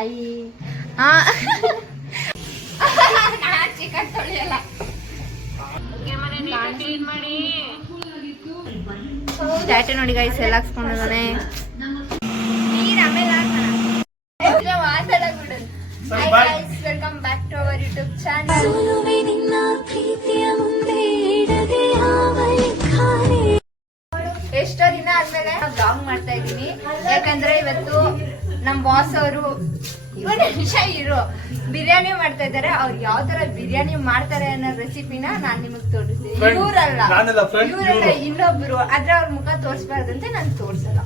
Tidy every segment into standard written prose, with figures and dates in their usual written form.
ತಾಯಿ. ಚಿಕನ್ ತೊಳೆಯಲ್ಲ. ಟ್ಯಾಟು ನೋಡಿ ಗೈಸ್ ಎಲ್ಲ ಹಾಕ್ಸ್ಕೊಂಡಿದ್ದಾನೆ. Welcome back to our YouTube channel. ಎಷ್ಟೋ ದಿನ ಆದ್ಮೇಲೆ ಬ್ಲಾಗ್ ಮಾಡ್ತಾ ಇದ್ದೀನಿ. ಯಾಕಂದ್ರೆ ಇವತ್ತು ನಮ್ ಬಾಸ್ ಅವರು ನಿಮಿಷ ಬಿರಿಯಾನಿ ಮಾಡ್ತಾ ಇದ್ದಾರೆ. ಅವ್ರು ಯಾವ ತರ ಬಿರಿಯಾನಿ ಮಾಡ್ತಾರೆ ಅನ್ನೋ ರೆಸಿಪಿನ ನಾನ್ ನಿಮಗ್ ತೋರಿಸ್ತೀನಿ. ಇವರಲ್ಲ ಇನ್ನೊಬ್ರು, ಆದ್ರೆ ಅವ್ರ ಮುಖ ತೋರ್ಸ್ಬಾರ್ದಂತೆ ನಾನು ತೋರ್ಸಲ್ಲ.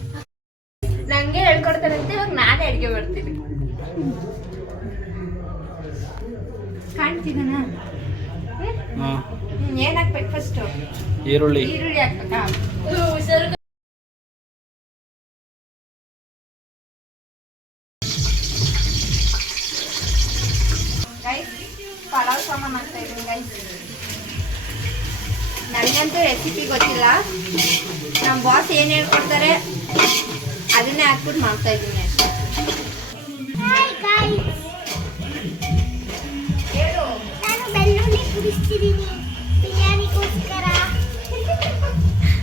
ನಂಗೆ ಹೇಳ್ಕೊಡ್ತಾರಂತೆ. ಇವಾಗ ನಾನೇ ಅಡ್ಗೆ ಮಾಡ್ತೀನಿ. ಕಾಣ್ತಿದ್ದಾನ? ಏನ್ ಹಾಕ್ಬೇಕು ಫಸ್ಟ್? ಈರುಳ್ಳಿ ಹಾಕ್ಬೇಕಾ? ಪಲಾವ್ ಸಾಮಾನು ಮಾಡ್ತಾ ಇದ್ದೀನಿ ಗೈಸ್. ನನಗಂತೂ ರೆಸಿಪಿ ಗೊತ್ತಿಲ್ಲ. ನಮ್ಮ ಬಾಸ್ ಏನ್ ಹೇಳ್ಕೊಡ್ತಾರೆ ಅದನ್ನೇ ಹಾಕ್ಬಿಟ್ಟು ಮಾಡ್ತಾ ಇದ್ದೀನಿ ಅಷ್ಟೇ.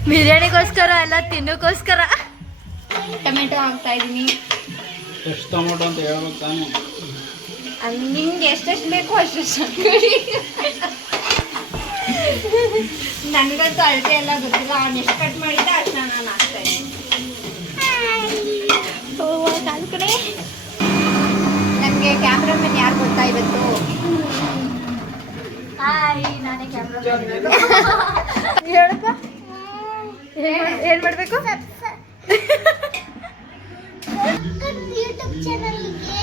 ಬಿರಿಯಾನಿಗೋಸ್ಕರ ಅಲ್ಲ, ತಿನ್ನೋಕ್ಕೋಸ್ಕರ. ಟೊಮೆಟೊ ಹಾಕ್ತಾ ಇದ್ದೀನಿ. ಎಷ್ಟು ಟೊಮೆಟೊ ಅಂತ ಹೇಳ್ಬೇಕು ತಾನೆ. ನಿಮ್ಗೆ ಎಷ್ಟೆಷ್ಟು ಬೇಕೋ ಅಷ್ಟು ನನ್ಗಂತೂ ಅಳತೆ ಎಲ್ಲ ಗೊತ್ತಿಲ್ಲ. ಅವ್ನು ಎಷ್ಟು ಕಟ್ ಮಾಡಿದ್ದೆ ಅಷ್ಟು ನಾನು ಹಾಕ್ತಾ ಇದ್ದೀನಿ. ನಮಗೆ ಕ್ಯಾಮ್ರಾಮನ್ ಯಾರು ಗೊತ್ತಾ ಇವತ್ತು? ಹಾಯ್, ನಾನೇ ಕ್ಯಾಮ್ರಾಮನ್. ಹೇಳಪ್ಪ, ಏನ್ ಮಾಡ್ಬೇಕು? ಯೂಟ್ಯೂಬ್ ಚಾನಲ್ಗೆ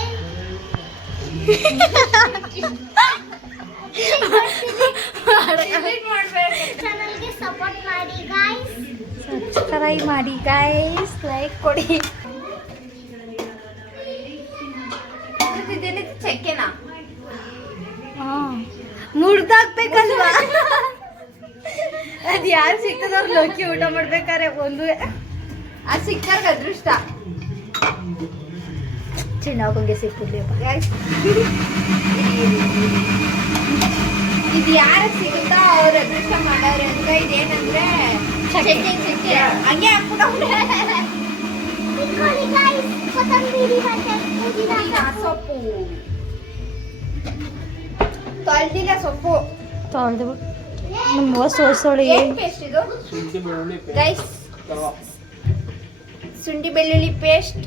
ಸಪೋರ್ಟ್ ಮಾಡಿ ಗೈಸ್, ಸಬ್ಸ್ಕ್ರೈಬ್ ಮಾಡಿ ಗೈಸ್, ಲೈಕ್ ಕೊಡಿ. ಚೆಕ್ಕೆನಾ ಮುರ್ದಾಕ್ಬೇಕಲ್ವಾ? ಅದ್ ಯಾರು ಸಿಗ್ತದ ಅವ್ರು ಲೋಕಿ ಊಟ ಮಾಡ್ಬೇಕಾರೆ ಒಂದು ಅದು ಸಿಕ್ಕಾಗ ಅದೃಷ್ಟ. ಚಿನ್ನಗೆ ಸಿಕ್ಕಿರ್ಲಿಪ್ಪ. ಇದು ಯಾರು ಸಿಗುತ್ತಾ ಅವ್ರ ಅದೃಷ್ಟ ಮಾಡವ್ರೆ ಅಂತ. ಇದೇನಂದ್ರೆ ಚೆಕ್ಕೆ ಹಂಗೆ ಹಾಕ್ಬಿಟ್ಟವ್ರೆ. ಸೊಪ್ಪು ತೊಳ್ದಿಲ್ಲ, ಸೊಪ್ಪು ತೊಳ್ದು ಏನ್ ಪೇಸ್ಟ್ ಇದು ಗೈಸ್? ಶುಂಠಿ ಬೆಳ್ಳುಳ್ಳಿ ಪೇಸ್ಟ್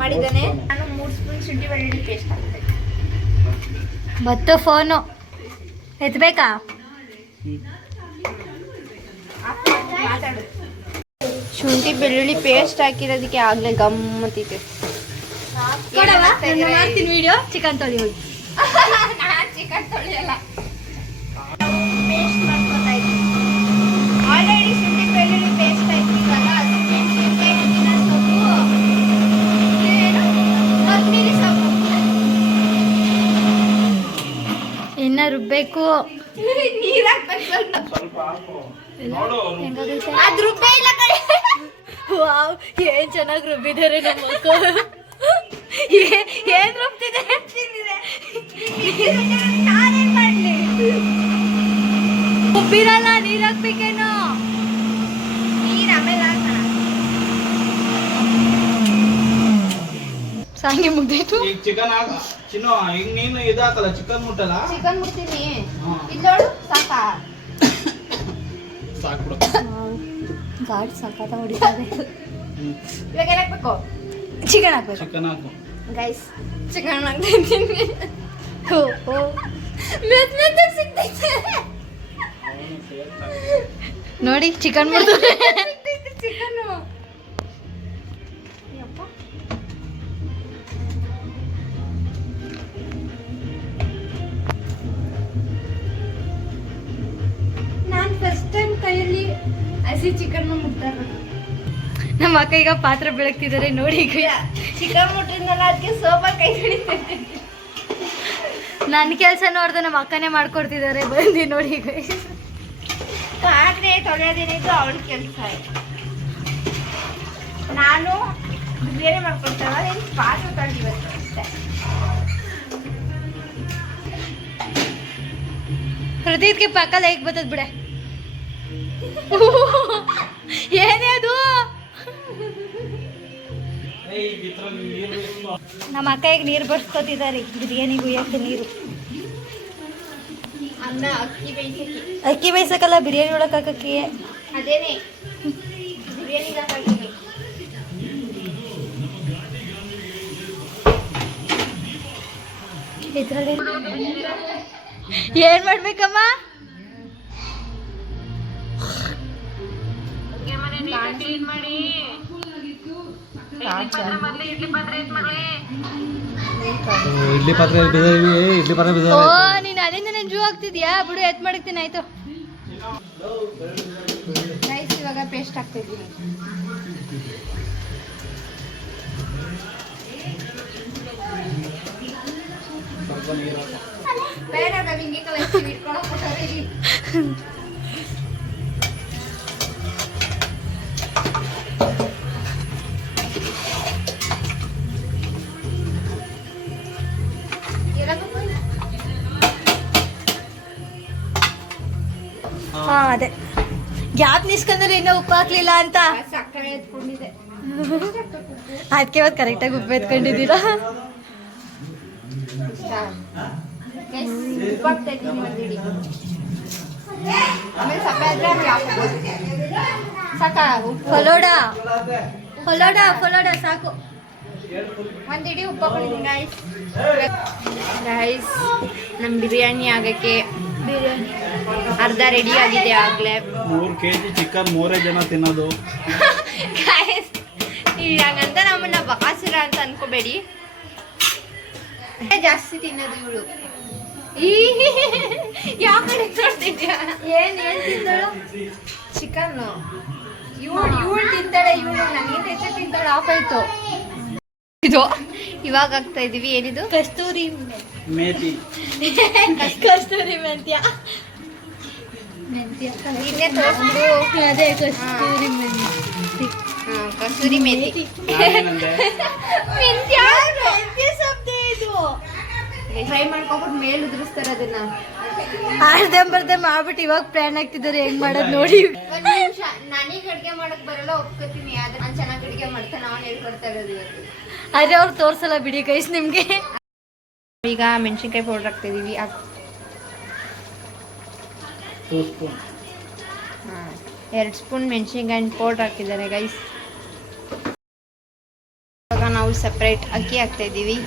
ಮಾಡಿದ್ದಾನೆ. ನಾನು 3 ಸ್ಪೂನ್ ಶುಂಠಿ ಬೆಳ್ಳುಳ್ಳಿ ಪೇಸ್ಟ್ ಹಾಕ್ತೇನೆ. ಮತ್ತು ಫೋನು ಎತ್ಬೇಕಾ? ಶುಂಠಿ ಬೆಳ್ಳುಳ್ಳಿ ಪೇಸ್ಟ್ ಹಾಕಿರೋದಕ್ಕೆ ಆಗ್ಲೇ ಗಮ್ಮತ್ತಿದೆ. ಮಾಡ್ತೀನಿ ವಿಡಿಯೋ. ಚಿಕನ್ ತೊಳಿ ಹೋಗಿ. ಚಿಕನ್ ತೊಳಿಯಲ್ಲ. ಪೇಸ್ಟ್ ಮಾಡ್ಕೊತಾ ಇದ್ದೀನಿ. ಆಲ್ರೆಡಿ ಶುಂಠಿ ಬೆಳ್ಳುಳ್ಳಿ ಪೇಸ್ಟ್ ಹಾಕಿದ್ವಲ್ಲ, ಅದಕ್ಕೆ ನಿಂಬೆಹಣ್ಣಿನ ಸೊಪ್ಪು, ಕೊತ್ತಂಬರಿ ಸೊಪ್ಪು ಇನ್ನ ರುಬ್ಬೇಕು. ನೀರ್ ಹಾಕ್ಬೇಕು ಸ್ವಲ್ಪ. ಅದು ರುಬ್ಬೇ ಇಲ್ಲ ಕಡೆ. ವಾವ್, ಏನ್ ಚೆನ್ನಾಗಿ ರುಬ್ಬಿದ್ದಾರೆ ನಮ್ಮ ಮಕ್ಕಳು. ಏನ್ ರುಬ್ತಿದೆ? ನಾನೇನ್ ಮಾಡ್ಲಿ? ರುಬ್ಬಿರಲ್ಲ, ನೀರ್ ಹಾಕ್ಬೇಕೇನೋ. ನೀರ್ ಆಮೇಲೆ ಹಾಕೋಣ. ಸಾಂಗಿ ಮುಗ್ದಾಯ್ತು. ಈಗ ಚಿಕನ್ ಹಾಕ ಚಿನ್ನು. ಈಗ ನೀನು ಇದು ಹಾಕಲ್ಲ, ಚಿಕನ್ ಮುಟ್ಟಲ್ಲ. ಚಿಕನ್ ಮುಟ್ತೀನಿ. ಇಲ್ಲೋಡು ಸಾಕಾ? ಸಾಕ್ಬಿಡು. ಗಾಡಿ ಸಾಕಾತ ಹೊಡಿತಾರೆ. ಇವಾಗ ಏನ್ ಹಾಕ್ಬೇಕು? ಚಿಕನ್ ಹಾಕ್ಬೇಕು. ಚಿಕನ್ ಹಾಕು ಗೈಸ್. ಚಿಕನ್ ಹಾಕ್ತಿದ್ದೀನಿ. ಮೆತ್ತಗೆ ಸಿಗ್ತೈತೆ ನೋಡಿ. ಚಿಕನ್ ಮುಡ್ತಾರೆ. ಚಿಕನ್ ನಾನು ಫಸ್ಟ್ ಟೈಮ್ ಕೈಯಲ್ಲಿ ಹಸಿ ಚಿಕನ್ ಮುಟ್ತಾರೆ. ನಮ್ಮ ಅಕ್ಕ ಈಗ ಪಾತ್ರೆ ಬೆಳಗ್ತಿದ್ದಾರೆ ನೋಡಿ. ಚಿಕನ್ ಮುಟ್ಟಿದ್ನಲ್ಲ, ಅದಕ್ಕೆ ಸೋಪ ಕೈ ಹಿಡಿತೈತೆ. ನನ್ನ ಕೆಲಸ ನೋಡ್ದೆ ನಮ್ಮ ಅಕ್ಕನೇ ಮಾಡ್ಕೊಡ್ತಿದ್ದಾರೆ. ಬಂದು ನೋಡಿ ಪಾತ್ರೆ ತೊಳೆಯೋದೇನಿದ್ದು ಅವಳ ಕೆಲಸ. ನಾನು ಬಿರಿಯಾನಿ ಮಾಡ್ಕೊಡ್ತಾಳ, ಪಾತ್ರೆ ತೊಳೆದಿವತ್ತು. ಅಷ್ಟೇ. ಪ್ರದೀಪ್ಗೆ ಪಕ್ಕದ ಹೇಗೆ ಬರ್ತದ ಬಿಡೆ. ಏನೇ ಅದು? ನಮ್ಮ ಅಕ್ಕ ಈಗ ನೀರು ಬರ್ಸ್ಕೊತಿದ್ದಾರೆ ಬಿರಿಯಾನಿ ಗುಯ್ಯಕ್ಕೆ ನೀರು. ಅನ್ನ ಅಕ್ಕಿ ಬೇಯಿಸಕ್ಕೆ. ಅಕ್ಕಿ ಬೇಯಿಸಕ್ಕಲ್ಲ, ಬಿರಿಯಾನಿ ಒಳಗೆ ಹಾಕಕ್ಕೆ. ಅದೇನೆ ಬಿರಿಯಾನಿಗೆ ಹಾಕಿದ್ದೀನಿ. ಇದ್ರಲ್ಲಿ ಏನ್ ಮಾಡ್ಬೇಕಮ್ಮ? ಇಡ್ಲಿ ಪಾತ್ರೆ ಇಡ್ಲಿ ಪಾತ್ರೆ ಓ, ನೀನ್ ಅಲ್ಲಿಂದ ನೆಂಜು ಹೋಗ್ತಿದ್ಯಾ? ಬಿಡು, ಎತ್ ಮಾಡಕ್ತೀನಿ. ಆಯ್ತು. ರೈಸ್ ಇವಾಗ ಪೇಸ್ಟ್ ಹಾಕ್ತಿದ್ದೀನಿ. ಬೇಡ, ನಾವು ಹಿಂಗೆ ಕಲಿಸ್ತೀವಿ. ಇಟ್ಕೊಳಕ್ಕೆ ಹಾ, ಅದೇ ಗ್ಯಾಪ್ ನಿಸ್ಕಂದ್ರೆ ಇನ್ನೂ ಉಪ್ಪು ಹಾಕ್ಲಿಲ್ಲ ಅಂತ. ಸಕ್ಕರೆ ಎತ್ಕೊಂಡಿದೆ. ಅದಕ್ಕೆ ಇವತ್ತು ಕರೆಕ್ಟಾಗಿ ಉಪ್ಪು ಎತ್ಕೊಂಡಿದ್ದೀರಾ. ಉಪ್ಪು ಹಾಕ್ತಾ ಇದ್ದೀನಿ ಒಂದು ಹಿಡಿ. ಆಮೇಲೆ ಸಕ್ಕರೆ ಆದ್ರೆ ಆಮೇಲೆ ಹಾಕ್ಬೋದು. ಸಾಕ ಫಲೋಡ ಫಲೋಡ ಫಲೋಡ ಸಾಕು. ಒಂದು ಹಿಡಿ ಉಪ್ಪು ಹಾಕೊಂಡಿದ್ದೀನಿ ಗೈಸ್. ಗೈಸ್, ನಮ್ಮ ಬಿರಿಯಾನಿ ಆಗಕ್ಕೆ ಬಿರಿಯಾನಿ ಅರ್ಧ ರೆಡಿ ಆಗಿದೆ ಆಗಲೇ. 3 kg ಚಿಕನ್ 3 ಜನ ತಿನ್ನೋದು. ಗೈಸ್, ಹಂಗಂತ ನಮ್ಮನ್ನ ಬಕಾಸುರ ಅಂತ ಅನ್ಕೋಬೇಡಿ. ಜಾಸ್ತಿ ತಿನ್ನೋದು ಇವಳು. ಯಾವ ಕಡೆ ನೋಡ್ತಿದ್ಯಾ? ಏನ್ ತಿಂದಳು? ಚಿಕನ್ ಇವಳು ತಿಂತಾಳೆ. ಇವಳು ನನಗೆ ಹೆಚ್ಚು ತಿಂತಾಳೆ. ಆಫ್ ಆಯ್ತು ಇದು. ಇವಾಗ ಆಗ್ತಾ ಇದೀವಿ. ಏನಿದು? ಕಸ್ತೂರಿ ಮೇಥಿ. ಕಸ್ತೂರಿ ಮೆಂತ್ಯ. ಇನ್ನೇ ತೋರಿಸ್ಬಿಡು. ಅದೇ ಕಸ್ತೂರಿ ಮೆಂತ್ಯ. ಕಸೂರಿ ಮೇಥಿ. ನಾನೇನಂದೆ? ಮೆಂತ್ಯ ಸಬ್ದೆ ಇದು. ಫ್ರೈ ಮಾಡ್ಕೊಬಿಟ್ಟು ಮೇಲೆ ಉದುರಿಸ್ತಾರೆ ಅದನ್ನ. ಅರ್ಧಂಬರ್ಧ ಮಾಡ್ಬಿಟ್ಟು ಇವಾಗ ಪ್ಲಾನ್ ಆಗ್ತಿದ್ದಾರೆ ಹೆಂಗ್ ಮಾಡೋದು ನೋಡಿ. ಒಂದ್ ನಿಮಿಷ, ನನಗೆ ಅಡ್ಗೆ ಮಾಡಕ್ ಬರಲ್ಲ ಒಪ್ಕೋತೀನಿ. ಆದ್ರೆ ನಾನು ಚೆನ್ನಾಗಿ ಅಡ್ಗೆ ಮಾಡ್ತಾನೆ. ಅವ್ನು ಹೇಳ್ಕೊಡ್ತಾ ಇರೋದು ಇವತ್ತು. ಆದ್ರೆ ಅವ್ರು ತೋರ್ಸಲ್ಲ ಬಿಡಿ ಗೈಸ್ ನಿಮ್ಗೆ. ಈಗ ಮೆಣಸಿನ್ಕಾಯಿ ಪೌಡರ್ ಹಾಕ್ತಿದೀವಿ. 2 ಸ್ಪೂನ್. 2 ಸ್ಪೂನ್ ಮೆಣಸಿನ್ಕಾಯಿ ಪೌಡರ್ ಹಾಕಿದ್ದಾರೆ ಗೈಸ್. ಇವಾಗ ನಾವು ಸಪ್ರೇಟ್ ಅಕ್ಕಿ ಹಾಕ್ತಾ ಇದ್ದೀವಿ.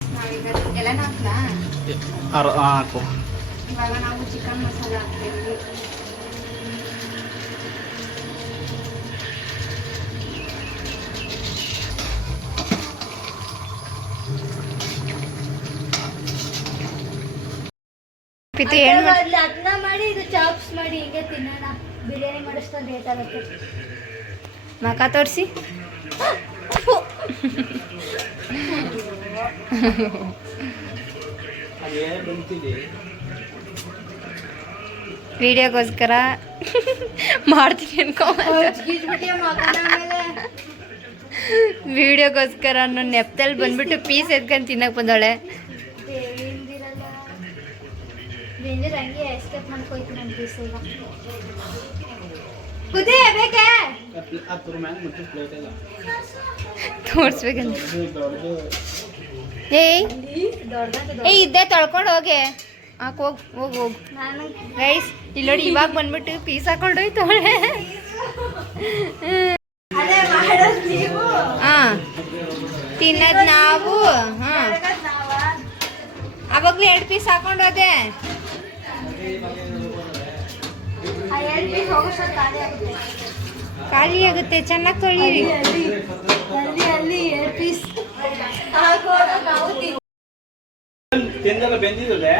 ನಾವೀಗ ಎಲ್ಲನೂ ಹಾಕ್ಲಾ? ಹಾಕು. ಇವಾಗ ನಾವು ಚಿಕನ್ ಮಸಾಲ ಹಾಕ್ತೀವಿ. ಅದನ್ನ ಮಾಡಿ ಇದು ಚಾಪ್ಸ್ ಮಾಡಿ ಹಿಂಗೆ ತಿನ್ನೋಣ. ಬಿರಿಯಾನಿ ಮಾಡಿಸ್ಕೊಂಡು ಲೇಟ್ ಆಗುತ್ತೆ. ಮಕ ತೋರಿಸಿ. ವಿಡಿಯೋಗೋಸ್ಕರ ಮಾಡ್ತೀನಿ ಅನ್ಕೊ. ವಿಡಿಯೋಗೋಸ್ಕರ ನನ್ನ ನೆಪ್ತಲ್ಲಿ ಬಂದ್ಬಿಟ್ಟು ಪೀಸ್ ಎತ್ಕೊಂಡು ತಿನ್ನಕ್ ಬಂದವಳೆ. ಹಂಗೆ ಎಸ್ಕೇಪ್ ಮಾಡ್ಕೋಯ್ತು ನನ್ನ ಪೀಸ್. ಈಗ ಕುದಿ ಬೇಕೆ ತೋರಿಸ್ಬೇಕಂತ. ಏಯ್ ಇದ್ದೇ ತೊಳ್ಕೊಂಡು ಹೋಗೆ. ಹೋಗು ನಾನು ಗೈಸ್, ಇಲ್ಲಿ ನೋಡಿ ಇವಾಗ ಬಂದ್ಬಿಟ್ಟು ಪೀಸ್ ಹಾಕೊಂಡು ಹೋಯ್ತವಳೆ. ಅದೇ ಮಾಡೋದು ನೀವು, ಹಾ, ತಿನ್ನೋದು ನಾವು. ಹಾ, ಅವಾಗ್ಲೂ 2 ಪೀಸ್ ಹಾಕೊಂಡು ಹೋದೆ. ಆ 2 ಪೀಸ್ ಹೋಗೋಷ್ಟು ಖಾಲಿ ಆಗುತ್ತೆ. ಖಾಲಿ ಆಗುತ್ತೆ. ಚೆನ್ನಾಗಿ ತೊಳಿರಿ. ಅಲ್ಲಿ 2 ಪೀಸ್ ಹಾಕೋಣ ನಾವು. ತಿಂದಲ್ಲ ಬೆಂದಿದ್ದಲ್ಲೇ.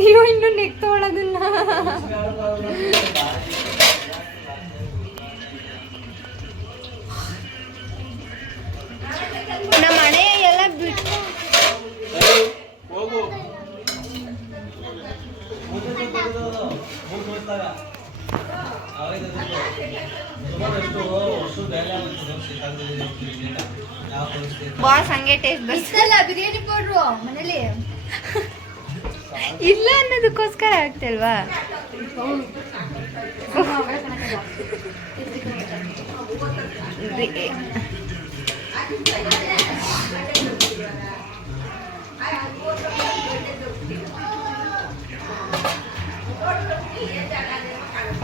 ಅಯ್ಯೋ, ಇನ್ನು ನೆಕ್ ತೊಗೊಳೋದನ್ನ. ನಮ್ಮ ಮನೆ ಎಲ್ಲ ಬಿಟ್ಟು ಹೋಗು. ಹಾಗೆ ಟೇಸ್ಟ್ ಇಷ್ಟಲ್ಲ ಬಿರಿಯಾನಿ ಪೌಡ್ರು ಮನೇಲಿ ಇಲ್ಲ ಅನ್ನೋದಕ್ಕೋಸ್ಕರ ಆಗ್ತಲ್ವಾ.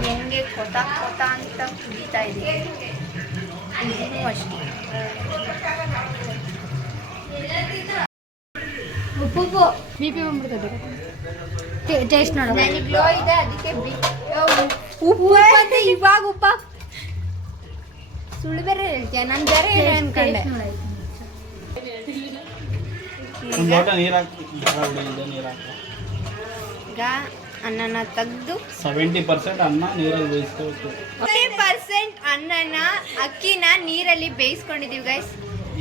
ಹೆಂಗೆ ಕೊತ ಕೊತ ಅಂತ ಕುಡಿತಾ ಇದೆ. ಇದೂ ಅಷ್ಟೇ. ಉಪ್ಪು ಬಿ ಪಿ ಬಂದ್ಬಿಡ್ತದೆ. ಟೇಸ್ಟ್ ನೋಡೋ ನನಗೆ ಗ್ಲೋ ಇದೆ ಅದಕ್ಕೆ ಉಪ್ಪು ಅಂತ ಇವಾಗ ಉಪ್ಪ ಸುಳ್ಳು ಬೇರೆ ಹೇಳ್ತೀಯ. ನಾನು ಬೇರೆ ಏನು ಅನ್ಕೊಂಡೆ. ಒಂದು ಲೋಟ ನೀರು ಹಾಕಿ ನೀರು ಹಾಕಿ. ಈಗ ಅನ್ನನ ತೆಗೆದು 70% ಅನ್ನ ನೀರಲ್ಲಿ ಬೇಯಿಸ್ಕೋಬೇಕು. 70% ಅನ್ನನ ಅಕ್ಕಿನ ನೀರಲ್ಲಿ ಬೇಯಿಸ್ಕೊಂಡಿದೀವಿ ಗೈಸ್.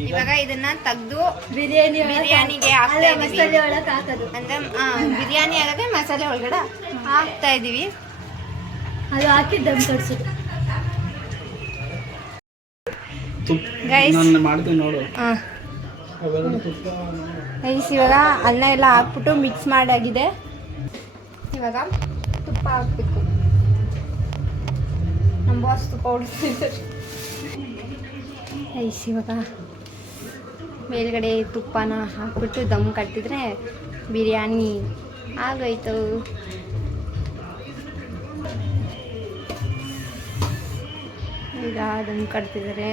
ಇವಾಗ ಇದನ್ನ ತೆಗೆದು ಬಿರಿಯಾನಿಗೆ ಹಾಕ್ತಾ ಮಸಾಲೆ ಒಳಗೆ ಹಾಕೋದು. ಅಂದ್ರೆ ಬಿರಿಯಾನಿ ಆಗದೆ ಮಸಾಲೆ ಒಳಗಡೆ ಹಾಕ್ತಾ ಇದೀವಿ. ಅದು ಹಾಕಿ ದಮ್ ಕಟ್ಸೋದು. ಗೈಸ್ ನಾನು ಮಾಡ್ತೀನಿ ನೋಡು. ಗೈಸ್ ಇವಾಗ ಅನ್ನ ಎಲ್ಲ ಹಾಕ್ಬಿಟ್ಟು ಮಿಕ್ಸ್ ಮಾಡಾಗಿದೆ. ಇವಾಗ ತುಪ್ಪ ಹಾಕ್ಬೇಕು. ನಮ್ಮ ಬಾಸ್ ತುಪ್ಪ ಹೊಡಿಸ್ತಿದ್ದಾರೆ. ಗೈಸ್ ಇವಾಗ ಮೇಲ್ಗಡೆ ತುಪ್ಪನ ಹಾಕ್ಬಿಟ್ಟು ದಮ್ ಕಟ್ಟಿದ್ರೆ ಬಿರಿಯಾನಿ ಆಗೋಯ್ತು. ಈಗ ದಮ್ ಕಟ್ತಿದ್ದಾರೆ.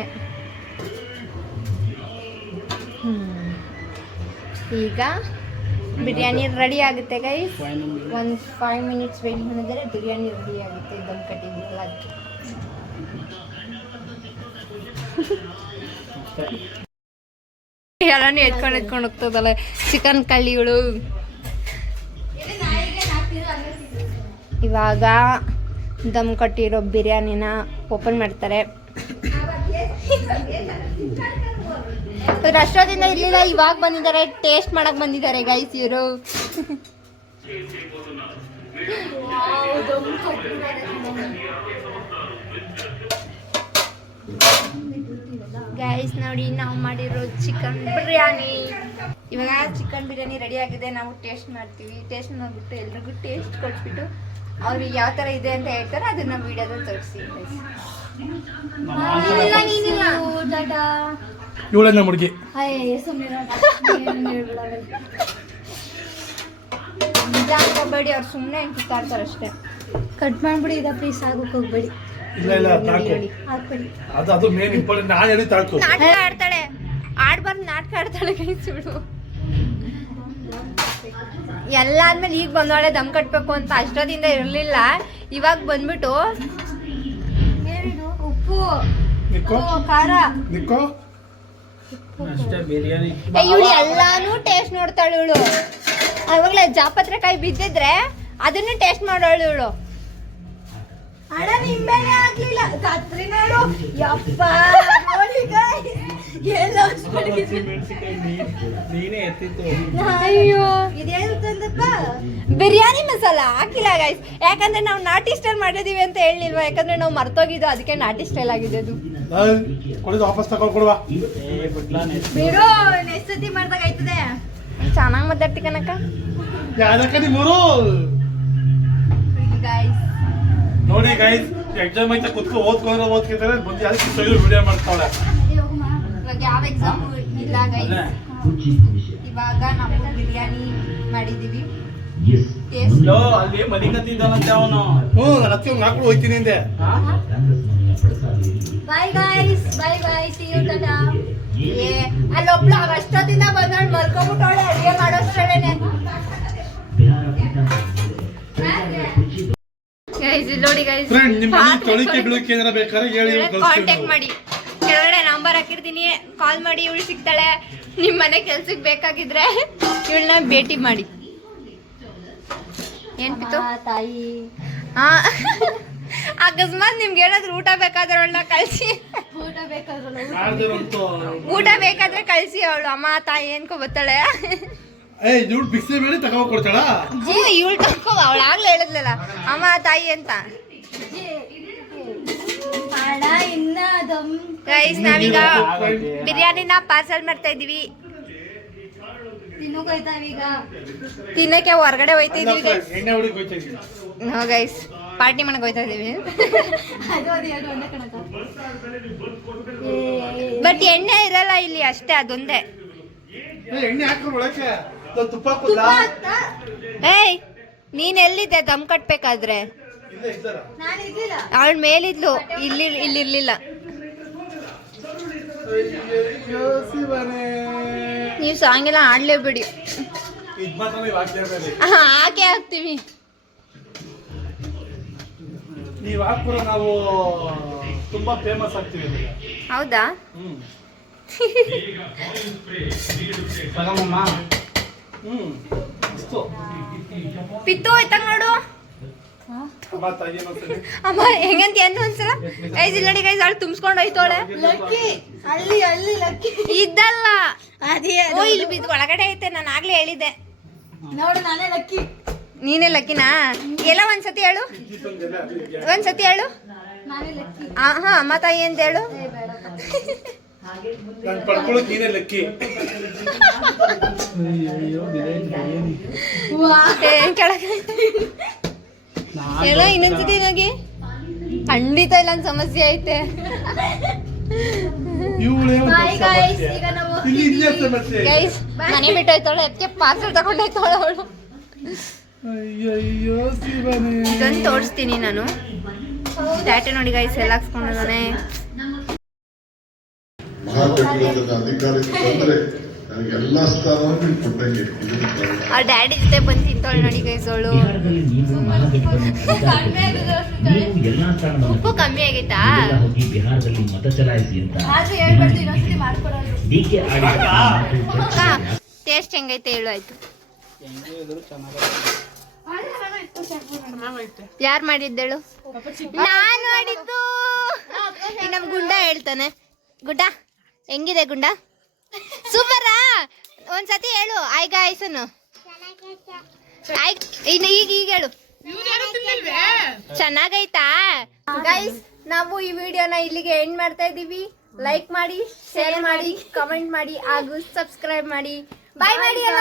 ಈಗ ಬಿರಿಯಾನಿ ರೆಡಿ ಆಗುತ್ತೆ ಗೈಸ್. ಒಂದು 5 ಮಿನಿಟ್ಸ್ ವೆಯ್ಟ್ ಮಾಡಿದರೆ ಬಿರಿಯಾನಿ ರೆಡಿ ಆಗುತ್ತೆ. ದಮ್ ಕಟ್ಟಿದ್ರಲ್ಲ ಅದಕ್ಕೆ. ಎಲ್ಲಾನು ಎತ್ಕೊಂಡು ಹೋಗ್ತದಲ್ಲ ಚಿಕನ್ ಕಳ್ಳಿಗಳು. ಇವಾಗ ದಮ್ ಕಟ್ಟಿರೋ ಬಿರಿಯಾನಿನ ಓಪನ್ ಮಾಡ್ತಾರೆ. ಅಷ್ಟೊತ್ತಿಂದ ಇರ್ಲಿಲ್ಲ, ಇವಾಗ ಬಂದಿದ್ದಾರೆ. ಟೇಸ್ಟ್ ಮಾಡಕ್ ಬಂದಿದ್ದಾರೆ ಗೈಸ್ ಇವರು. ಗೈಸ್ ನೋಡಿ ನಾವು ಮಾಡಿರೋ ಚಿಕನ್ ಬಿರಿಯಾನಿ. ಇವಾಗ ಚಿಕನ್ ಬಿರಿಯಾನಿ ರೆಡಿ ಆಗಿದೆ. ನಾವು ಟೇಸ್ಟ್ ಮಾಡ್ತೀವಿ. ಟೇಸ್ಟ್ ನೋಡ್ಬಿಟ್ಟು ಎಲ್ರಿಗೂ ಟೇಸ್ಟ್ ಕೊಟ್ಬಿಟ್ಟು ಅವ್ರಿಗೆ ಯಾವ ಥರ ಇದೆ ಅಂತ ಹೇಳ್ತಾರೆ ಅದನ್ನ ವಿಡಿಯೋದಲ್ಲಿ ತೋರಿಸ್ತೀವಿ. ಇವಳನ್ನ ಮುಡುಗಿ ಹಾಕೋಬೇಡಿ, ಅವ್ರು ಸುಮ್ಮನೆ ಕಿತ್ತಾಡ್ತಾರೆ ಅಷ್ಟೇ. ಕಟ್ ಮಾಡ್ಬಿಡಿ. ಇದ ಪ್ಲೀಸ್ ಆಗೋಕೆ ಹೋಗ್ಬೇಡಿ. ಇಲ್ಲ ಇಲ್ಲ ತಾಕು ಹಾಕ್ಬೇಡಿ. ಅದು ಮೇನ್ ಇಂಪಾರ್ಟೆಂಟ್. ನಾನು ಹೇಳಿ ತಾಕು ನಾಟಕ ಆಡ್ತಾಳೆ. ಆಡ್ಬಾರ್ದು ನಾಟಕ ಆಡ್ತಾಳೆ ಗೈಸ್ ಇವಳು. ಎಲ್ಲ ಆದ್ಮೇಲೆ ಈಗ ಬಂದವಳೆ ದಮ್ ಕಟ್ಬೇಕು ಅಂತ. ಅಷ್ಟೊತ್ತಿಂದ ಇರ್ಲಿಲ್ಲ, ಇವಾಗ ಬಂದ್ಬಿಟ್ಟು ಉಪ್ಪು ನಿಕ್ಕೋ ಖಾರ ನಿಕ್ಕೋ ಅಷ್ಟೇ ಬಿರಿಯಾನಿ. ಇವಳು ಎಲ್ಲಾನು ಟೇಸ್ಟ್ ನೋಡ್ತಾಳೆ ಇವಳು. ಅವಾಗಲೇ ಜಾಪತ್ರೆ ಕಾಯಿ ಬಿದ್ದಿದ್ರೆ ಅದನ್ನು ಟೇಸ್ಟ್ ಮಾಡೋಳು ಇವಳು. ಅಡ ನಿಂಬೆನೆ ಆಗ್ಲಿಲ್ಲ ಕತ್ರಿ ನೋಡು. ಯಪ್ಪ ನೋಡಿ ಎಲ್ಲ ನೀನೇ ಎತ್ತಿತ್ತು. ಅಯ್ಯೋ ಇದೇನು ತಂದಪ್ಪ. ಬಿರಿಯಾನಿ ಮಸಾಲ ಹಾಕಿಲ್ಲ ಗೈಸ್. ಯಾಕಂದ್ರೆ ನಾವು ನಾಟಿ ಸ್ಟೈಲ್ ಮಾಡಿದೀವಿ ಅಂತ ಹೇಳಿಲ್ವಾ. ಯಾಕಂದ್ರೆ ನಾವು ಮರ್ತೋಗಿದ್ದು, ಅದಕ್ಕೆ ನಾಟಿ ಸ್ಟೈಲ್ ಆಗಿದೆ ಅದು. ಕೊಡಿದು ವಾಪಸ್ ತಗೊಂಡು ಕೊಡುವ. ಬಿಡು, ನೆಕ್ಸ್ಟ್ ಸತಿ ಮಾಡ್ದಾಗ ಆಯ್ತದೆ. ಚೆನ್ನಾಗಿ ಮಾತಾಡ್ತಿ ಕನಕ. ಯಾರಕ್ಕ ನಿಮ್ಮೂರು ಗೈಸ್ ನೋಡಿ ಗೈಸ್, ಎಕ್ಸಾಮ್ ಐತೆ ಕುತ್ಕೊ ಓದ್ಕೊಂಡ್ರೆ ಬಂದು ಅದಕ್ಕೆ ವಿಡಿಯೋ ಮಾಡ್ತಾಳೆ. ಇವಾಗ ಯಾವ ಎಕ್ಸಾಮ್ ಇಲ್ಲ ಗೈಸ್. ಇವಾಗ ನಾವು ಬಿರಿಯಾನಿ ಮಾಡಿದೀವಿ. ಟೇಸ್ಟ್ ಅಲ್ಲಿ ಮಲಿಕತ್ತಿದ್ದಾನಂತೆ ಅವನು. ನಾನು ಹತ್ತಿ ಹಾಕೊಂಡು ಹೋಗ್ತೀನಿ ಹಿಂದೆ. Bye guys, bye bye, see you tata. ಅಲ್ಲೊಬ್ಳು ಅಷ್ಟೊತ್ತಿಂದ ಬಂದವಳು ಮಲ್ಕೊಂಡ್ಬಿಟ್ಟವಳೆ ಅಡುಗೆ ಮಾಡೋಷ್ಟರೇನೆ. ಗೈಸ್ ನೋಡಿ ಗೈಸ್, ಫ್ರೆಂಡ್ ನಿಮ್ಮ ತೊಳಿಕೆ ಬಿಳುಕೆ ಏನಾರ ಬೇಕಾದ್ರೆ ಹೇಳಿ ಕಾಂಟ್ಯಾಕ್ಟ್ ಮಾಡಿ. ಕೆಳಗಡೆ ನಂಬರ್ ಹಾಕಿರ್ತೀನಿ, ಕಾಲ್ ಮಾಡಿ. ಇವಳು ಸಿಗ್ತಾಳೆ. ನಿಮ್ಮ ಮನೆ ಕೆಲ್ಸಕ್ಕೆ ಬೇಕಾಗಿದ್ರೆ ಇವಳನ್ನ ಭೇಟಿ ಮಾಡಿ. ಏನ್ ಪಿತು ತಾಯಿ. ಅಕಸ್ಮಾತ್ ನಿಮ್ಗೆ ಏನಾದ್ರು ಊಟ ಬೇಕಾದ್ರೆ ಅವಳನ್ನ ಕಳ್ಸಿ. ಊಟ ಬೇಕಾದ್ರಲ್ಲ ಊಟ ಬೇಕಾದ್ರೆ ಕಳ್ಸಿ. ಅವಳು ಅಮ್ಮ ತಾಯಿ ಏನ್ಕೊ ಬರ್ತಾಳೆ. ಇವಳು ಬಿಸಿ ಬೇಡಿ ತಗೊಂಡ್ ಕೊಡ್ತಾಳ. ಇವಳು ತಗೋ, ಅವಳು ಆಗ್ಲೇ ಹೇಳಿದ್ಲಲ್ಲ ಅಮ್ಮ ತಾಯಿ ಅಂತ. ಅಣ್ಣ ಇನ್ನ ದಮ್ ಗೈಸ್ ನಾವೀಗ ಬಿರಿಯಾನಿನ ಪಾರ್ಸಲ್ ಮಾಡ್ತಾ ಇದೀವಿ. ತಿನ್ನಕ್ಕೆ ಹೊರಗಡೆ ಹೋಯ್ತಾ ಇದೀವಿ ಗೈಸ್. ಎಣ್ಣೆ ಹೊಡಿಕ್ ಹೋಯ್ತಾ ಇದೀವಿ. ಹೋ ಗೈಸ್, ಪಾರ್ಟಿ ಮಾಡಕ್ ಹೋಯ್ತಾ ಇದೀವಿ. ಬಟ್ ಎಣ್ಣೆ ಇರಲ್ಲ ಇಲ್ಲಿ, ಅಷ್ಟೇ ಅದೊಂದೇ. ಎಣ್ಣೆ ಹಾಕೊಂಡು ಒಳಕ್ಕೆ ತುಪ್ಪ ಹಾಕುದಾ? ಏಯ್, ನೀನ್ ಎಲ್ಲಿದ್ದೆ ದಮ್ ಕಟ್ಬೇಕಾದ್ರೆ? ಇಲ್ಲ ಇದ್ದಾರ ಅವಳ ಮೇಲಿದ್ಲು, ಇಲ್ಲಿರ್ಲಿಲ್ಲ. ಅಯ್ಯಯ್ಯೋ ಶಿವನೇ. ನೀವು ಸಾಂಗ್ ಎಲ್ಲ ಆಡ್ಲೇಬೇಡಿ. ಇದ್ ಮಾತ್ರ ನೀವು ಹಾಕ್ಲೇಬೇಡಿ. ಹಾಕೇ ಹಾಕ್ತೀವಿ. ನೀವ್ ಹಾಕ್ಬಿಟ್ರೆ ನಾವು ತುಂಬಾ ಫೇಮಸ್ ಆಗ್ತೀವಿ ಇವಾಗ. ಹೌದಾ? ತಗಮ್ಮಮ್ಮ. ಅಷ್ಟು ಪಿತ್ತು ಹೋಯ್ತಂಗ್ ನೋಡು. ಅಮ್ಮ ತಾಯಿ ಏನಂತಾರೆ? ಅಮ್ಮ ಹೆಂಗಂತ ಏನು ಒಂದ್ಸಲ ಗೈಸ್ ಇಲ್ಲ ಗೈಸ್, ಅವಳು ತುಂಬಿಸ್ಕೊಂಡು ಹೋಯ್ತೋಳೆ. ಇದ್ದಲ್ಲ, ಓ ಇಲ್ಲಿ ಬಿದ್ದು ಒಳಗಡೆ ಐತೆ. ನಾನು ಆಗ್ಲೇ ಹೇಳಿದ್ದೆ ನೋಡು, ನಾನೇ ಲಕ್ಕಿ. ನೀನೇ ಲಕ್ಕಿನಾ? ಎಲ್ಲ ಒಂದ್ಸತಿ ಹೇಳು, ಒಂದ್ಸತಿ ಹೇಳು. ನಾನೇ ಲಕ್ಕಿ. ಹಾ ಅಮ್ಮ ತಾಯಿ ಅಂತ ಹೇಳು. ನಾನು ಪಡ್ಕೊಳ್ಳೋಕೆ ನೀನೇ ಲಕ್ಕಿ. ಏನ್ ಕೆಳಗೆ ಹೇಳೋ ಇನ್ನೊಂದ್ಸತಿ ನನಗೆ. ಖಂಡಿತ ಇಲ್ಲ ಸಮಸ್ಯೆ ಐತೆ. ಈಗ ನಾವು ಗೈಸ್ ಮನೆ ಬಿಟ್ಟು ಹೋಯ್ತಾಳೆ, ಅದಕ್ಕೆ ಪಾರ್ಸಲ್ ತಗೊಂಡೋಯ್ತಾಳೆ ಅವಳು. ಅಯ್ಯಯ್ಯೋ ಶಿವನೇ. ಇದೊಂದು ತೋರಿಸ್ತೀನಿ ನಾನು. ಟ್ಯಾಟು ನೋಡಿ ಗೈಸ್, ಎಲ್ಲ ಹಾಕ್ಸ್ಕೊಂಡಿದ್ದಾನೆ. ಮಹಾಗಠಬಂಧನ ಅಧಿಕಾರಕ್ಕೆ ಬಂದ್ರೆ ನನಗೆ ಎಲ್ಲಾ ಸ್ಥಾನವನ್ನು ಕೊಟ್ಟಂಗೆ. ಅವ್ರ ಡ್ಯಾಡಿ ಜೊತೆ ಬಂದು ತಿಂತಾಳೆ ನೋಡಿ ಗೈಸ್ ಅವಳು. ಬಿಹಾರದಲ್ಲಿ ನೀವು ಮಹಾಗಠಬಂಧನ ನೀವು ಎಲ್ಲಾ ಸ್ಥಾನವನ್ನು ಉಪ್ಪು ಕಮ್ಮಿ ಆಗೈತಾ? ಎಲ್ಲ ಹೋಗಿ ಬಿಹಾರದಲ್ಲಿ ಮತ ಚಲಾಯಿಸಿ ಅಂತ ಆದ್ರೂ ಹೇಳ್ಬಾರ್ದು, ಇನ್ನೊಂದ್ಸತಿ ಮಾಡ್ಕೊಡೋದು. ಡಿಕೆ ಆಡಿದ ಮಾತು ಟೇಸ್ಟ್ ಹೆಂಗೈತೆ ಹೇಳು. ಆಯ್ತು, ಯಾರು ಮಾಡಿದ್ದೇಳು? ನಾನು ಮಾಡಿದ್ದು. ನಮ್ ಗುಂಡ ಹೇಳ್ತಾನೆ. ಗುಡ್ಡ ಹೆಂಗಿದೆ ಗುಂಡ? ಸೂಪರಾ? ಒಂದ್ಸತಿ ಹೇಳು ಆಯ್ಗ ಆಯ್ಸನು. ಈಗ ಹೇಳು ಚೆನ್ನಾಗೈತಾ? ಗೈಸ್, ನಾವು ಈ ವಿಡಿಯೋನ ಇಲ್ಲಿಗೆ ಎಂಡ್ ಮಾಡ್ತಾ ಇದೀವಿ. ಲೈಕ್ ಮಾಡಿ, ಶೇರ್ ಮಾಡಿ, ಕಮೆಂಟ್ ಮಾಡಿ ಹಾಗೂ ಸಬ್ಸ್ಕ್ರೈಬ್ ಮಾಡಿ. ಬಾಯ್ ಮಾಡಿ ಅಲ್ಲ.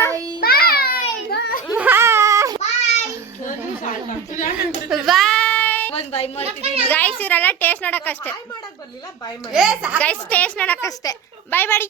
ಬಾಯ್ ಗೈಸ್, ಇವರೆಲ್ಲ ಟೇಸ್ಟ್ ನೋಡಕ್ಕಷ್ಟೇ. ಗೈಸ್ ಟೇಸ್ಟ್ ನೋಡಕ್ಕಷ್ಟೇ. ಬಾಯ್ ಮಾಡಿ.